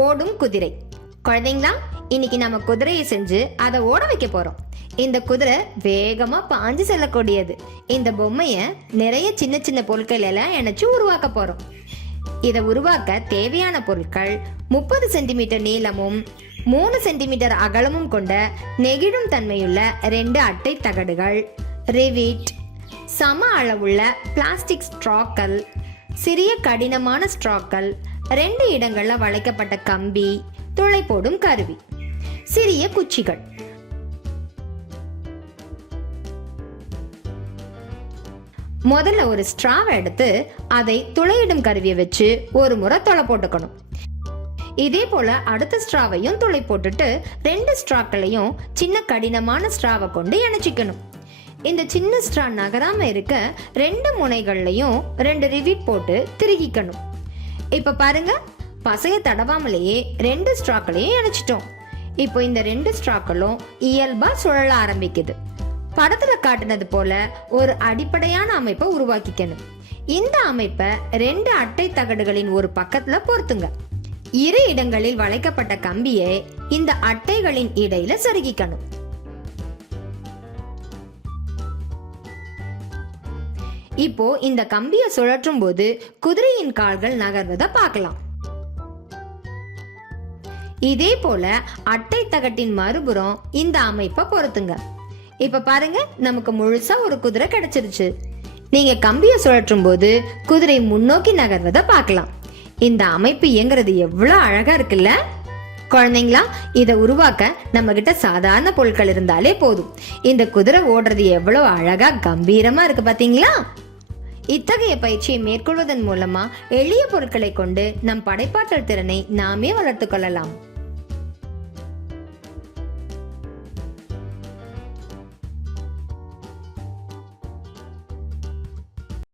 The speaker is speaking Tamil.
ஓடும் குதிரை. குழந்தைங்களா, இன்னைக்கு நம்ம குதிரையை செஞ்சு அதை ஓட வைக்க போறோம். இந்த குதிரை வேகமா பாஞ்சு செல்லக்கூடியது. இந்த பொம்மைய நிறைய சின்ன சின்ன பொருட்கள் எல்லாம் இணைச்சு உருவாக்க போறோம். இதை உருவாக்க தேவையான பொருட்கள் 30 சென்டிமீட்டர் நீளமும் 3 சென்டிமீட்டர் அகலமும் கொண்ட நெகிழும் தன்மையுள்ள 2 அட்டை தகடுகள், ரிவிட், சம அளவுள்ள பிளாஸ்டிக் ஸ்ட்ராக்கள், சிறிய கடினமான ஸ்ட்ராக்கள், 2 இடங்கள்ல வளைக்கப்பட்ட கம்பி, துளை போடும் கருவி, சிறிய குச்சிகள். முதல்ல ஒரு ஸ்ட்ராவை எடுத்து அதை துளையிடும் கருவியை வச்சு ஒரு முறை துளை போட்டுக்கணும். இதே போல அடுத்த ஸ்ட்ராவையும் துளை போட்டுட்டு 2 ஸ்ட்ராக்களையும் சின்ன கடினமான ஸ்ட்ராவை கொண்டு இணைச்சிக்கணும். இந்த சின்ன ஸ்ட்ரா நகராம இருக்க 2 முனைகள்லையும் 2 ரிவிட் போட்டு திருகிக்கணும். இப்ப பாருங்க, பசைய தடவாமலேயே 2 ஸ்ட்ராக்களையும் இணைச்சிட்டோம். இப்போ இந்த 2 ஸ்ட்ராக்களும் இயல்பா சுழல ஆரம்பிக்குது. படத்துல காட்டுனது போல ஒரு அடிப்படையான அமைப்பை உருவாக்கிக்கணும். இந்த அமைப்பை 2 அட்டை தகடுகளின் ஒரு பக்கத்துல பொருத்துங்க. 2 இடங்களில் வளைக்கப்பட்ட கம்பியை இந்த அட்டைகளின் இடையில செருகிக்கணும். இப்போ இந்த கம்பியை சுழற்றும் போது குதிரையின் கால்கள் நகர்வதை பார்க்கலாம். இதே போல அட்டை தகட்டின் மறுபுறம் இந்த அமைப்பை பொருத்துங்க. இப்ப பாருங்க, நமக்கு முழுசா ஒரு குதிரை கிடைச்சிருச்சு. நீங்க கம்பியை சுழற்றும் போது குதிரை முன்னோக்கி நகர்வதை பார்க்கலாம். இந்த அமைப்பு இயங்குறது எவ்வளவு அழகா இருக்குல்ல குழந்தைங்களா? இதை உருவாக்க நம்ம கிட்ட சாதாரண பொருட்கள் இருந்தாலே போதும். இந்த குதிரை ஓடுறது எவ்வளவு அழகா கம்பீரமா இருக்கு பாத்தீங்களா? இத்தகைய பயிற்சியை மேற்கொள்வதன் மூலமா எளிய பொருட்களை கொண்டு நம் படைப்பாற்றல் திறனை நாமே வளர்த்து கொள்ளலாம்.